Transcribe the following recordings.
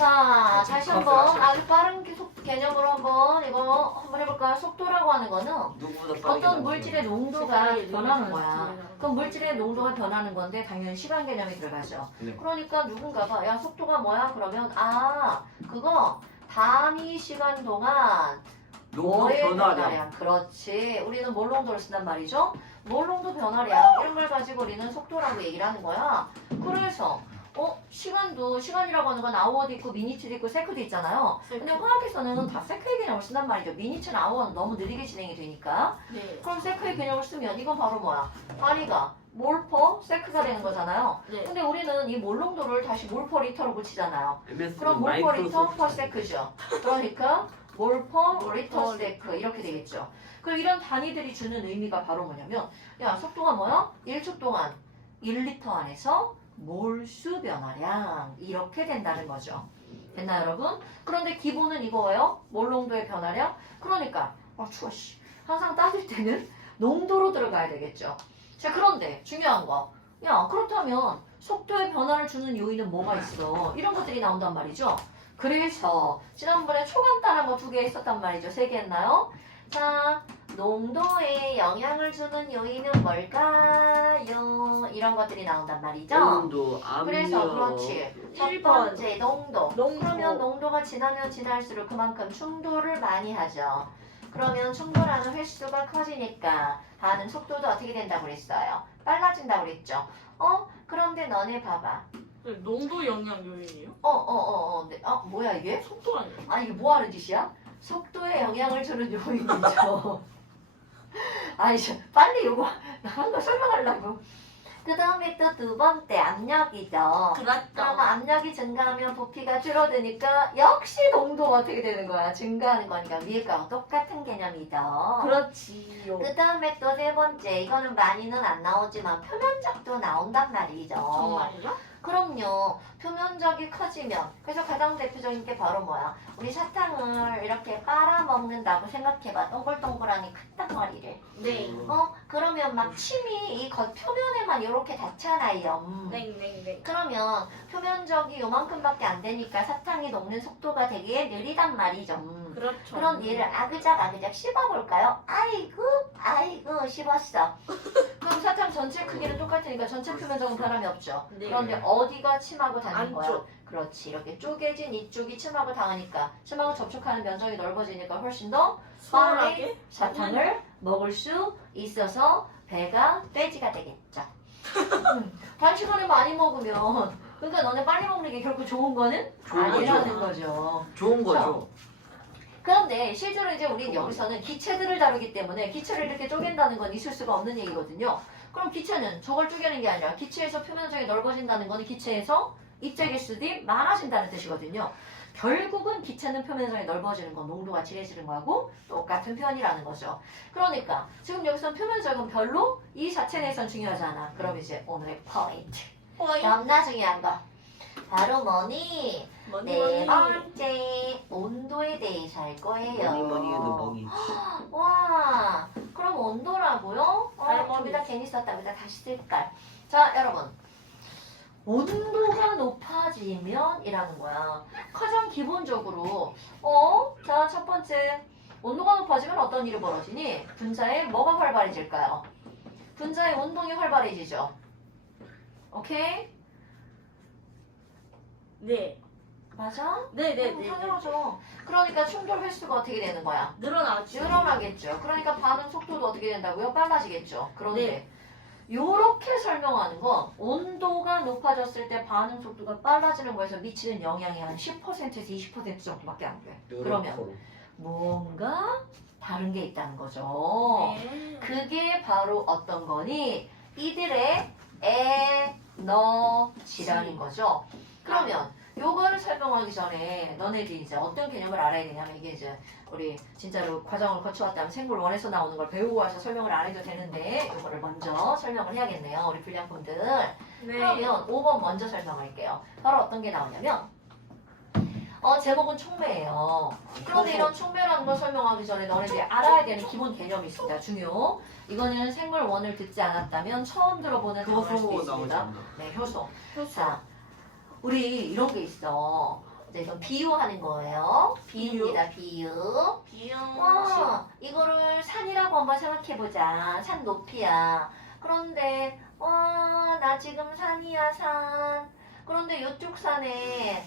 자, 다시 한번 아주 빠른 개념으로 한번 해볼까요? 속도라고 하는 거는 누구보다 빠르게 어떤 물질의 농도가 시간이 변하는 늘어나는 거야. 거야. 그럼 물질의 농도가 변하는 건데 당연히 시간 개념이 들어가죠. 네. 그러니까 누군가가 야 속도가 뭐야? 그러면 아 그거 단위 시간 동안 농도 뭐의 변화량. 변화량. 그렇지. 우리는 몰 농도를 쓴단 말이죠. 몰 농도 변화량 이런 걸 가지고 우리는 속도라고 얘기를 하는 거야. 그래서 시간이라고 하는 건 아워도 있고 미니츠도 있고 세크도 있잖아요. 근데 화학에서는 다 세크의 개념을 쓴단 말이죠. 미니츠는 아워는 너무 느리게 진행이 되니까. 네. 그럼 세크의 개념을 쓰면 이건 바로 뭐야? 단위가 몰퍼 세크가 되는 거잖아요. 네. 근데 우리는 이 몰 농도를 다시 몰퍼 리터로 붙이잖아요. MS 그럼 몰퍼 리터 퍼 세크죠. 그러니까 몰퍼 리터 세크 이렇게 되겠죠. 그럼 이런 단위들이 주는 의미가 바로 뭐냐면 야 속도가 뭐야? 1초 동안 1리터 안에서 몰수 변화량 이렇게 된다는 거죠. 됐나요 여러분? 그런데 기본은 이거예요. 몰 농도의 변화량. 그러니까 추워 씨. 항상 따질 때는 농도로 들어가야 되겠죠. 자 그런데 중요한 거. 야 그렇다면 속도의 변화를 주는 요인은 뭐가 있어? 이런 것들이 나온단 말이죠. 그래서 지난번에 초간단한 거 2개 있었단 말이죠. 3개 했나요? 자 농도에 영향을 주는 요인은 뭘까요? 이런 것들이 나온단 말이죠. 온도, 압력. 그래서 그렇지. 첫 1번. 번째 농도. 농도. 그러면 농도가 지나면 지날수록 그만큼 충돌을 많이 하죠. 그러면 충돌하는 횟수가 커지니까 반응 속도도 어떻게 된다고 그랬어요? 빨라진다고 그랬죠. 그런데 너네 봐봐. 네, 농도 영향 요인이요? 뭐야 이게? 속도 아니에요? 아 이게 뭐 하는 짓이야? 속도에 영향을 주는 요인이죠. 아니 빨리 요거 한 거 설명하려고. 그 다음에 또 2번째 압력이죠. 그러면 그렇죠. 압력이 증가하면 부피가 줄어드니까 역시 농도가 어떻게 되는 거야? 증가하는 거니까 위에 거랑 똑같은 개념이죠. 그렇지요. 그 다음에 또 3번째 이거는 많이는 안 나오지만 표면적도 나온단 말이죠. 정말요? 그럼요. 표면적이 커지면 그래서 가장 대표적인 게 바로 뭐야? 우리 사탕을 이렇게 빨아먹는다고 생각해봐. 동글동글하니 큰 덩어리를. 네. 그러면 막 침이 이 겉 표면에만 이렇게 닿잖아요. 네. 그러면 표면적이 요만큼밖에 안 되니까 사탕이 녹는 속도가 되게 느리단 말이죠. 그렇죠. 그런 얘를 아그작 씹어볼까요? 아이고 씹었어. 그럼 사탕 전체 크기는 똑같으니까 전체 표면적은 변함이 없죠. 네. 그런데 어디가 침하고 닿는 거야? 안쪽. 그렇지. 이렇게 쪼개진 이쪽이 침하고 닿으니까 침하고 접촉하는 면적이 넓어지니까 훨씬 더 수월하게 사탕을 먹을 수 있어서 배가 돼지가 되겠죠. 단시간에 많이 먹으면 그러니까 너네 빨리 먹는 게 결코 좋은 거는 좋은 아니라는 거죠. 좋은 거죠. 그런데 실제로 이제 우리 여기서는 기체들을 다루기 때문에 기체를 이렇게 쪼갠다는 건 있을 수가 없는 얘기거든요. 그럼 기체는 저걸 쪼개는 게 아니라 기체에서 표면적이 넓어진다는 건 기체에서 입자 개수들이 많아진다는 뜻이거든요. 결국은 기체는 표면적이 넓어지는 건 농도가 질해지는 거하고 똑같은 표현이라는 거죠. 그러니까 지금 여기서는 표면적은 별로 이 자체 내에선 중요하지 않아. 그럼 이제 오늘의 포인트. 너무나 중요한 거. 바로 뭐니? 네 번째 온도에 대해서 할 거예요. 뭐니 해도 뭐니. 와, 그럼 온도라고요? 할머니. 여기다 괜히 썼다. 여기다 다시 쓸까? 자, 여러분. 온도가 높아지면 이라는 거야. 가장 기본적으로 자, 첫 번째. 온도가 높아지면 어떤 일이 벌어지니? 분자에 뭐가 활발해질까요? 분자의 운동이 활발해지죠. 오케이? 네. 맞아? 네. 당연하죠. 그러니까 충돌 횟수가 어떻게 되는 거야? 늘어나죠. 늘어나겠죠. 그러니까 반응 속도도 어떻게 된다고요? 빨라지겠죠. 그런데 네. 요렇게 설명하는 건 온도가 높아졌을 때 반응 속도가 빨라지는 거에서 미치는 영향이 한 10%에서 20% 정도밖에 안 돼. 그러면 뭔가 다른 게 있다는 거죠. 네. 그게 바로 어떤 거니? 이들의 에너지라는 거죠. 그러면 요거를 설명하기 전에 너네들이 이제 어떤 개념을 알아야 되냐면 이게 이제 우리 진짜로 과정을 거쳐왔다면 생물 원에서 나오는 걸 배우고 와서 설명을 안 해도 되는데 요거를 먼저 설명을 해야겠네요. 우리 불량품들. 네. 그러면 5번 먼저 설명할게요. 바로 어떤 게 나오냐면 제목은 촉매예요. 그런데 이런 촉매라는 걸 설명하기 전에 너네들이 알아야 되는 기본 개념이 있습니다. 중요. 이거는 생물 원을 듣지 않았다면 처음 들어보는 단어일 수도 효소 있습니다. 나오지 않나? 네, 효소. 자, 우리 이런 게 있어. 이제 이건 비유하는 거예요. 비유입니다. 비유. 비용. 와, 이거를 산이라고 한번 생각해보자. 산 높이야. 그런데 와, 나 지금 산이야, 산. 그런데 이쪽 산에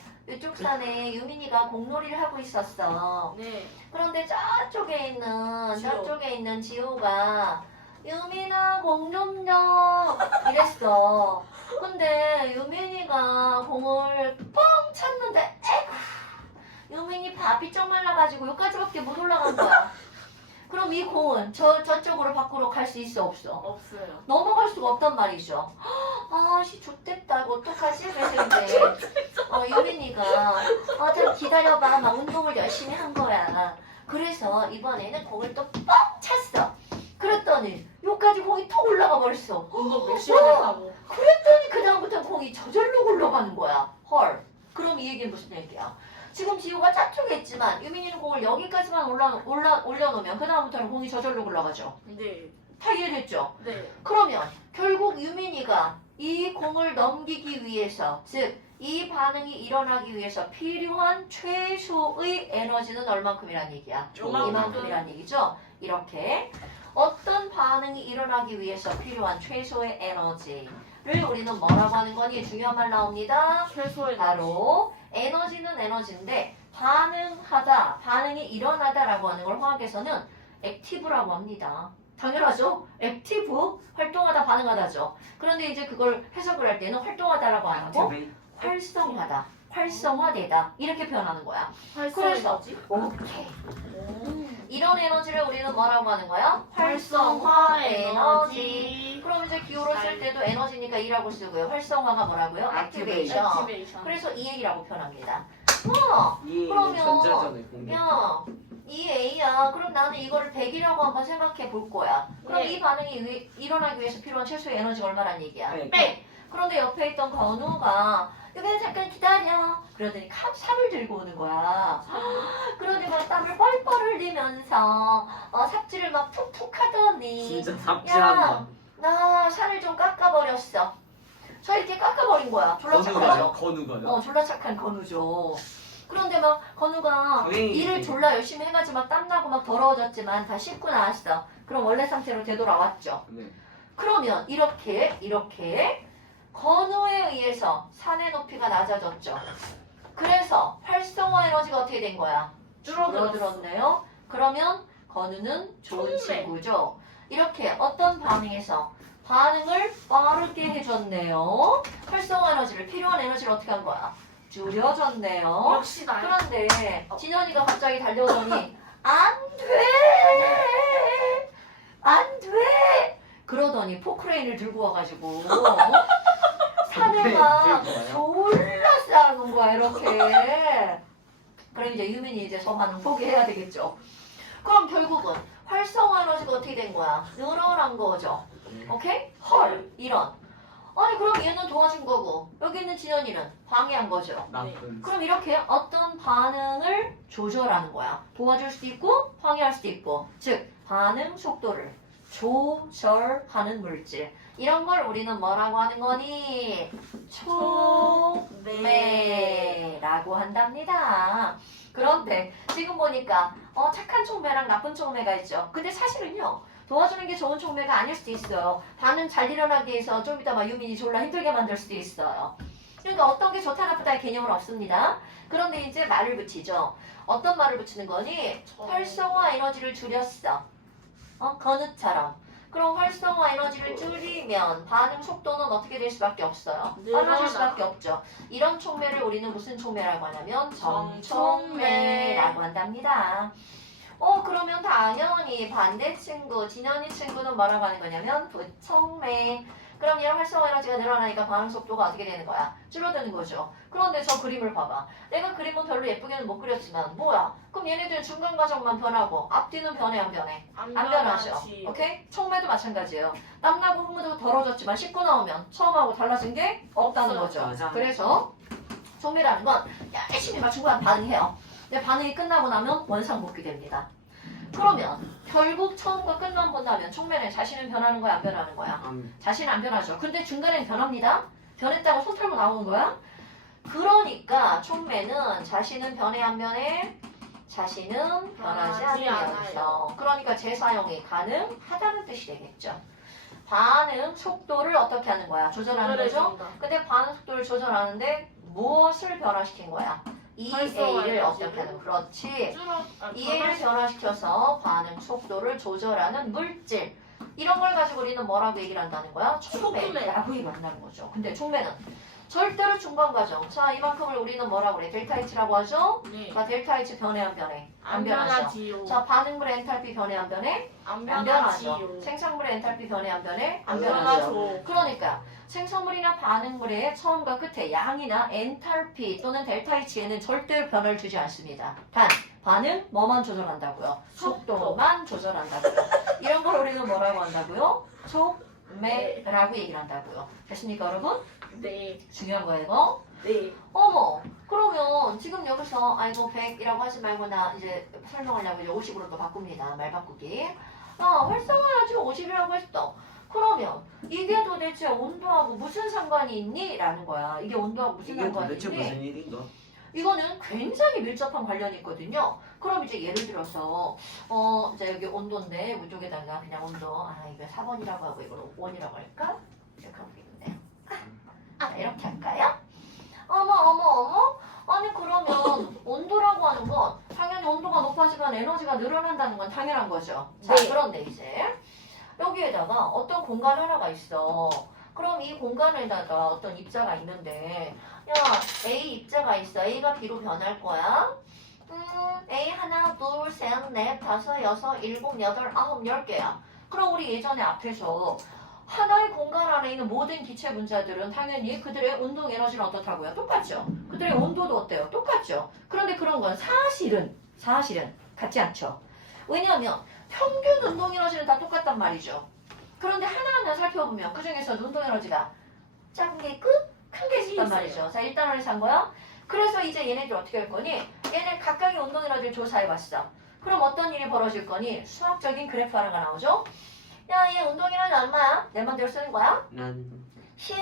유민이가 공놀이를 하고 있었어. 네. 그런데 저쪽에 있는 지호. 지호가 유민아 공 좀 줘 이랬어. 근데 유민이가 공을 뻥 찼는데 에이구, 유민이 밥이 쩍 말라가지고 여기까지밖에 못 올라간 거야. 그럼 이 공은 저쪽으로 밖으로 갈 수 있어 없어? 없어요. 넘어갈 수가 없단 말이죠. 아씨 좋댔다 이거 어떡하지? 그래서 이제 유민이가 좀 기다려봐 막 운동을 열심히 한 거야. 그래서 이번에는 공을 또 뻥 찼어. 그랬더니 여기까지 공이 톡 올라가 버렸어. 운동 몇 시간 했다고. 그랬더니 그다음부터 공이 저절로 굴러가는 거야. 헐. 그럼 이 얘기는 무슨 얘기야? 지금 지호가 저쪽에 있지만 유민이는 공을 여기까지만 올려놓으면 그다음부터는 공이 저절로 굴러가죠. 네. 다 이해됐죠? 네. 그러면 결국 유민이가 이 공을 넘기기 위해서, 즉 이 반응이 일어나기 위해서 필요한 최소의 에너지는 얼만큼이란 얘기야? 요만큼. 이만큼이란 얘기죠? 이렇게 어떤 반응이 일어나기 위해서 필요한 최소의 에너지를 우리는 뭐라고 하는 거니? 중요한 말 나옵니다. 최소의 바로 에너지는 에너지인데 반응하다, 반응이 일어나다라고 하는 걸 화학에서는 액티브라고 합니다. 당연하죠. 액티브, 활동하다, 반응하다죠. 그런데 이제 그걸 해석을 할 때는 활동하다라고 안 하고 활성화다, 활성화되다 이렇게 표현하는 거야. 그래서 오케이. 이런 에너지를 우리는 뭐라고 하는 거야? 활성화 에너지. 그럼 이제 기호로 쓸 때도 에너지니까 E라고 쓰고요. 활성화가 뭐라고요? 액티베이션. 액티베이션. 그래서 EA라고 표현합니다. 이 그러면- 전자전의 공격. 야, EA야. 그럼 나는 이거를 100이라고 한번 생각해 볼 거야. 그럼 네. 이 반응이 일어나기 위해서 필요한 최소의 에너지가 얼마란 얘기야? 네. 백. 그런데 옆에 있던 건우가 여기는 잠깐 기다려. 그러더니 삽을 들고 오는 거야. 그러더니 막 땀을 뻘뻘 흘리면서 삽질을 막 푹푹 하더니 진짜 삽질한다. 나 산을 좀 깎아버렸어. 저 이렇게 깎아버린 거야. 졸라 착하죠? 건우가요? 졸라 착한 건우죠. 그런데 막 건우가 당연히 일을 이제- 졸라 열심히 해가지고 막 땀나고 막 더러워졌지만 다 씻고 나왔어. 그럼 원래 상태로 되돌아왔죠. 네. 그러면 이렇게 건우에 의해서 산의 높이가 낮아졌죠. 그래서 활성화 에너지가 어떻게 된 거야? 줄어들었네요. 그러면 건우는 좋은 좋네. 친구죠. 이렇게 어떤 반응에서 반응을 빠르게 해줬네요. 활성화 에너지를, 필요한 에너지를 어떻게 한 거야? 줄여줬네요. 역시 나. 그런데 진현이가 갑자기 달려오더니 안 돼! 안 돼! 그러더니 포크레인을 들고 와가지고 산에 막 졸라 쌓아놓은 거야 이렇게. 그럼 이제 유민이 이제 저 반응 포기해야 되겠죠. 그럼 결국은 활성화 에너지가 어떻게 된 거야? 늘어난 거죠. 오케이? 헐 이런. 아니 그럼 얘는 도와준 거고 여기 있는 진현이는 방해한 거죠. 나쁜. 그럼 이렇게 어떤 반응을 조절하는 거야. 도와줄 수도 있고 방해할 수도 있고. 즉 반응 속도를 조절하는 물질. 이런 걸 우리는 뭐라고 하는 거니? 촉매라고 한답니다. 그런데 지금 보니까 착한 촉매랑 나쁜 촉매가 있죠. 근데 사실은요. 도와주는 게 좋은 촉매가 아닐 수도 있어요. 반응 잘 일어나기 위해서 좀 이따 막 유민이 졸라 힘들게 만들 수도 있어요. 그러니까 어떤 게 좋다 나쁘다의 개념은 없습니다. 그런데 이제 말을 붙이죠. 어떤 말을 붙이는 거니? 활성화 에너지를 줄였어. 건우처럼. 그럼 활성화 에너지를 줄이면 반응 속도는 어떻게 될 수밖에 없어요? 빨라질 수밖에 없죠. 이런 촉매를 우리는 무슨 촉매라고 하냐면 정촉매라고 한답니다. 그러면 당연히 반대 친구, 진현이 친구는 뭐라고 하는 거냐면 부촉매. 그럼 얘 활성화 에너지가 늘어나니까 반응 속도가 어떻게 되는 거야? 줄어드는 거죠. 그런데 저 그림을 봐봐. 내가 그림은 별로 예쁘게는 못 그렸지만 뭐야? 그럼 얘네들 중간 과정만 변하고 앞뒤는 변해 안 변해? 안 변하죠. 오케이? 촉매도 마찬가지예요. 땀나고 흙묻어도 더러워졌지만 씻고 나오면 처음하고 달라진 게 없다는 거죠. 맞아. 그래서 촉매라는 건 열심히 막 중간 반응해요. 근데 반응이 끝나고 나면 원상복귀 됩니다. 그러면 결국 처음과 끝만 본다면 촉매는 자신은 변하는 거야 안 변하는 거야? 자신은 안 변하죠. 근데 중간에는 변합니다. 변했다고 손 털고 나오는 거야? 그러니까 촉매는 자신은 변해 안 변해? 자신은 변하지 변하지 않으면서 그러니까 재사용이 가능하다는 뜻이 되겠죠. 반응 속도를 어떻게 하는 거야? 조절하는 거죠? 조절해준다. 근데 반응 속도를 조절하는데 무엇을 변화시킨 거야? EA를 어떻게 하는 그렇지. EA를 변화시켜서 반응 속도를 조절하는 물질. 이런 걸 가지고 우리는 뭐라고 얘기를 한다는 거야? 촉매라고 얘기를 한다는 거죠. 근데 촉매는 절대로 중간 과정. 자, 이만큼을 우리는 뭐라고 그래? 델타 H라고 하죠? 네. 그러니까 델타 H 변해 안 변해? 안 변하죠. 변하지요. 자, 반응물의 엔탈피 변해 안 변해? 안 안 변하죠. 변하지요. 생산물의 엔탈피 변해 안 변해? 안 안 변하죠. 변하죠. 그러니까 생성물이나 반응물의 처음과 끝에 양이나 엔탈피 또는 델타 H에는 절대로 변화를 주지 않습니다. 단, 반응 뭐만 조절한다고요? 속도만 조절한다고요. 이런 걸 우리는 뭐라고 한다고요? 촉매라고 얘기를 한다고요. 됐습니까, 여러분? 네. 중요한 거예요, 이거. 네. 어머, 그러면 지금 여기서 이거 100이라고 하지 말고 나 이제 설명하려고 이제 50으로 또 바꿉니다. 말 바꾸기. 활성화야지 50이라고 했어. 그러면 이게 도대체 온도하고 무슨 상관이 있니? 라는 거야. 이게 온도하고 무슨 이게 상관이 도대체 있니? 무슨 일인가? 이거는 굉장히 밀접한 관련이 있거든요. 그럼 이제 예를 들어서 이제 여기 온도인데 이쪽에다가 그냥 온도 이거 4번이라고 하고 이걸 5번이라고 할까? 이렇게 하고 있네요. 이렇게 할까요? 어머 아니 그러면 온도라고 하는 건 당연히 온도가 높아지면 에너지가 늘어난다는 건 당연한 거죠. 자, 네. 그런데 이제 여기에다가 어떤 공간 하나가 있어. 그럼 이 공간에다가 어떤 입자가 있는데 야 A 입자가 있어. A가 B로 변할 거야. A 하나 둘셋넷 다섯 여섯 일곱 여덟 아홉 10개야. 그럼 우리 예전에 앞에서 하나의 공간 안에 있는 모든 기체 분자들은 당연히 그들의 운동 에너지는 어떻다고요? 똑같죠. 그들의 온도도 어때요? 똑같죠. 그런데 그런 건 사실은 같지 않죠. 왜냐하면 평균 운동 에너지는 다 똑같단 말이죠. 그런데 하나하나 살펴보면 그 중에서 운동 에너지가 작은 게 있고 큰 게 있단 말이죠. 자, 일단 어디서 한 거야? 그래서 이제 얘네들 어떻게 할 거니? 얘네 각각의 운동 에너지를 조사해봤어. 그럼 어떤 일이 벌어질 거니? 수학적인 그래프 하나가 나오죠. 야, 얘 운동 에너지 얼마야? 내 맘대로 쓰는 거야? 난 10,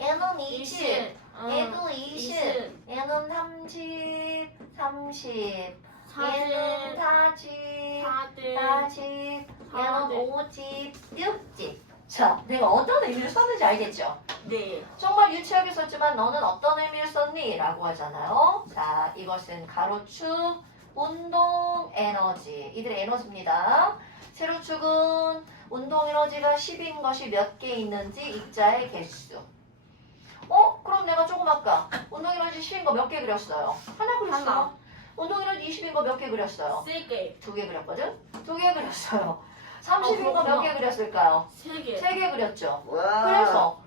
얘는 20, 얘도 20, 20. 얘는 30, 30, 얘는 40. 40, 40. 40, 얘는 40. 50, 60. 자, 내가 어떤 의미를 썼는지 알겠죠? 네. 정말 유치하게 썼지만 너는 어떤 의미를 썼니? 라고 하잖아요. 자, 이것은 가로축 운동 에너지. 이들의 에너지입니다. 세로축은 운동 에너지가 10인 것이 몇 개 있는지 입자의 개수. 그럼 내가 조금 아까 운동 에너지 10인 거 몇 개 그렸어요? 하나 그렸어. 하나. 운동 에너지 20인 거 몇 개 그렸어요? 3개. 2개 그렸거든? 2개 그렸어요. 30인 거 몇 그렇구나. 개 그렸을까요? 3개. 3개 그렸죠. 와. 그래서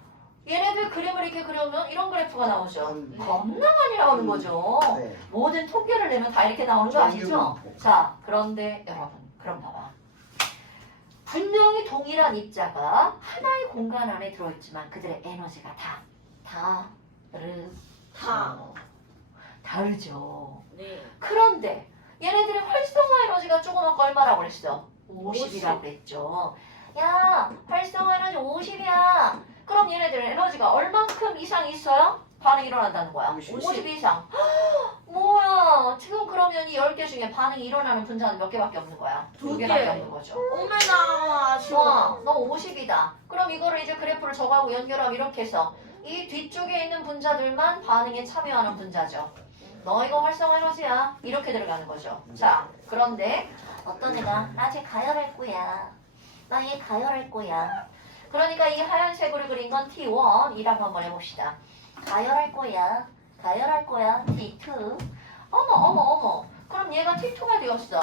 얘네들 그림을 이렇게 그려면 이런 그래프가 나오죠. 네. 겁나 많이 나오는 거죠. 네. 모든 통계를 내면 다 이렇게 나오는 거 아시죠? 정규분포. 자, 그런데 여러분, 그럼 봐봐. 분명히 동일한 입자가 하나의 공간 안에 들어있지만 그들의 에너지가 다르죠. 네. 그런데 얘네들의 활성화 에너지가 조금 아까 얼마라고 그랬어? 50이라고 그랬죠. 야, 활성화 에너지 50이야. 그럼 얘네들은 에너지가 얼만큼 이상 있어야 반응이 일어난다는 거야? 50 이상. 뭐야? 지금 그러면 이 10개 중에 반응이 일어나는 분자는 몇 개밖에 없는 거야? 2개밖에 2개. 없는 거죠. 오메나 좋아, 너 50이다. 그럼 이거를 이제 그래프를 저거하고 연결하면 이렇게 해서 이 뒤쪽에 있는 분자들만 반응에 참여하는 분자죠. 너 이거 활성화 에너지야. 이렇게 들어가는 거죠. 자, 그런데 어떤 애가 나 쟤 가열할 거야. 나 얘 가열할 거야. 그러니까 이 하얀색으로 그린 건 T1이라고 한번 해봅시다. 가열할 거야. 가열할 거야. T2. 어머. 그럼 얘가 T2가 되었어.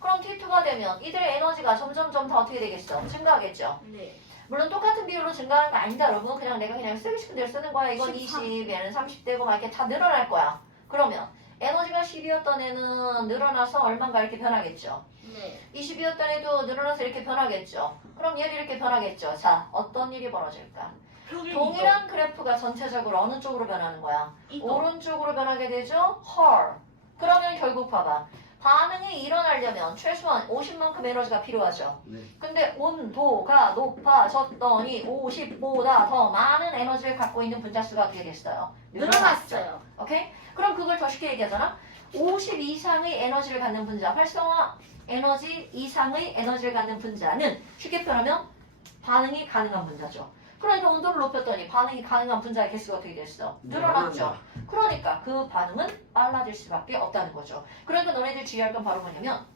그럼 T2가 되면 이들의 에너지가 점점점 더 어떻게 되겠어? 증가하겠죠. 네. 물론 똑같은 비율로 증가하는 거 아니다 여러분. 그냥 내가 그냥 쓰고 싶은 대로 쓰는 거야. 이건 13. 20, 얘는 30되고 막 이렇게 다 늘어날 거야. 그러면 에너지가 10이었던 애는 늘어나서 얼마인가 이렇게 변하겠죠. 네. 20이었던 애도 늘어나서 이렇게 변하겠죠. 그럼 얘도 이렇게 변하겠죠. 자, 어떤 일이 벌어질까? 동일한 그래프가 전체적으로 어느 쪽으로 변하는 거야? 이동. 오른쪽으로 변하게 되죠? 헐. 그러면 결국 봐봐. 반응이 일어나려면 최소한 50만큼 에너지가 필요하죠. 네. 근데 온도가 높아졌더니 50보다 더 많은 에너지를 갖고 있는 분자수가 어떻게 됐어요? 늘어났어요. 오케이? 그럼 그걸 더 쉽게 얘기하잖아. 50 이상의 에너지를 갖는 분자, 활성화 에너지 이상의 에너지를 갖는 분자는 쉽게 표현하면 반응이 가능한 분자죠. 그러니까 온도를 높였더니 반응이 가능한 분자의 개수가 어떻게 됐어? 늘어났죠. 그러니까 그 반응은 빨라질 수밖에 없다는 거죠. 그러니까 너네들 주의할 건 바로 뭐냐면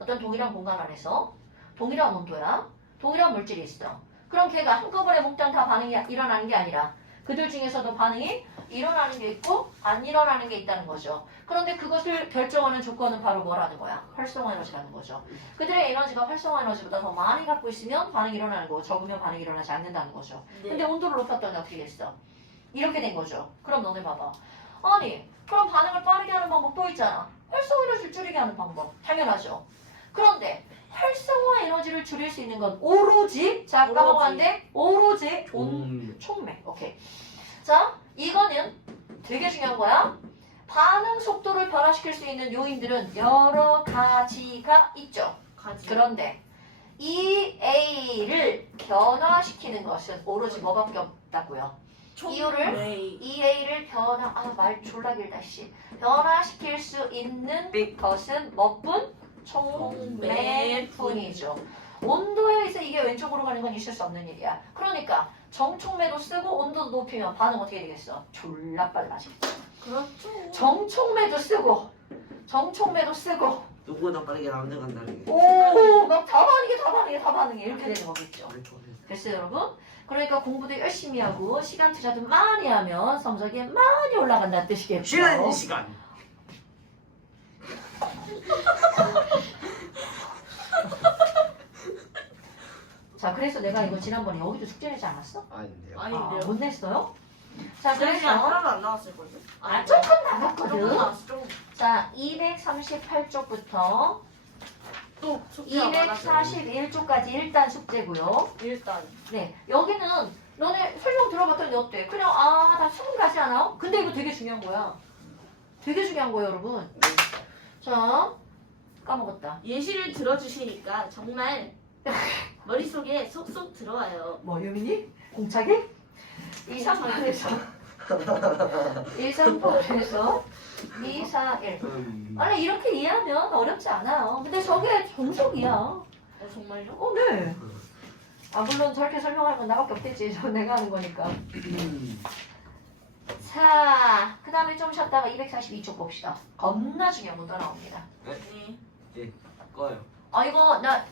어떤 동일한 공간 안에서 동일한 온도야, 동일한 물질이 있어. 그럼 걔가 한꺼번에 몽땅 다 반응이 일어나는 게 아니라 그들 중에서도 반응이 일어나는 게 있고 안 일어나는 게 있다는 거죠. 그런데 그것을 결정하는 조건은 바로 뭐라는 거야? 활성화 에너지라는 거죠. 그들의 에너지가 활성화 에너지보다 더 많이 갖고 있으면 반응이 일어나는 거고 적으면 반응이 일어나지 않는다는 거죠. 근데 네. 온도를 높였더니 어떻게 됐어? 이렇게 된 거죠. 그럼 너네 봐봐. 아니 그럼 반응을 빠르게 하는 방법 또 있잖아. 활성화 에너지를 줄이게 하는 방법. 당연하죠. 그런데 활성화 에너지를 줄일 수 있는 건 오로지 자 아까 오로지. 먹었는데 오로지 온 촉매. 오케이. 자 이거는 되게 중요한 거야. 반응 속도를 변화시킬 수 있는 요인들은 여러 가지가 있죠. 가지. 그런데 이 A를 변화시키는 것은 오로지 뭐밖에 없다고요. 이유를? 네. 이 A를 말 졸라 길다 씨. 변화시킬 수 있는 것은 뭐뿐? 촉매뿐이죠. 온도에 의해서 이게 왼쪽으로 가는 건 있을 수 없는 일이야. 그러니까 정촉매도 쓰고 온도도 높이면 반응 어떻게 되겠어? 졸라 빨라지겠죠. 그렇죠. 정촉매도 쓰고 누구보다 빠르게 남들간 다르게. 막 다 반응해 이렇게 되는 거겠죠. 됐어요 여러분? 그러니까 공부도 열심히 하고 시간 투자도 많이 하면 성적이 많이 올라간다는 뜻이겠죠. 쉬는 시간. 자 그래서 내가 이거 지난번에 여기도 숙제 내지 않았어? 아닌데요. 아닌데요. 못 냈어요? 자 그래서 그래서 하나도 안 나왔을걸요? 조금 조금 나갔거든. 나왔어. 조금. 자 238쪽부터 또 숙제가 많아서 241쪽까지 일단 숙제고요. 일단 네, 여기는 너네 설명 들어봤더니 어때? 그냥 다 수능 가지 않아? 근데 이거 되게 중요한 거야. 되게 중요한 거예요, 여러분. 자, 까먹었다. 예시를 들어주시니까 정말 머릿속에 쏙쏙 들어와요. 뭐 유민이? 공차기? 238에서 138에서 241. 아니 이렇게 이해하면 어렵지 않아요. 근데 저게 정석이야. 정말요? 네. 물론 저렇게 설명하는 건 나밖에 없겠지. 저 내가 하는 거니까. 자, 그 다음에 좀 쉬었다가 242쪽 봅시다. 겁나 중요한 문제 나옵니다. 네. 꺼요. 이거 나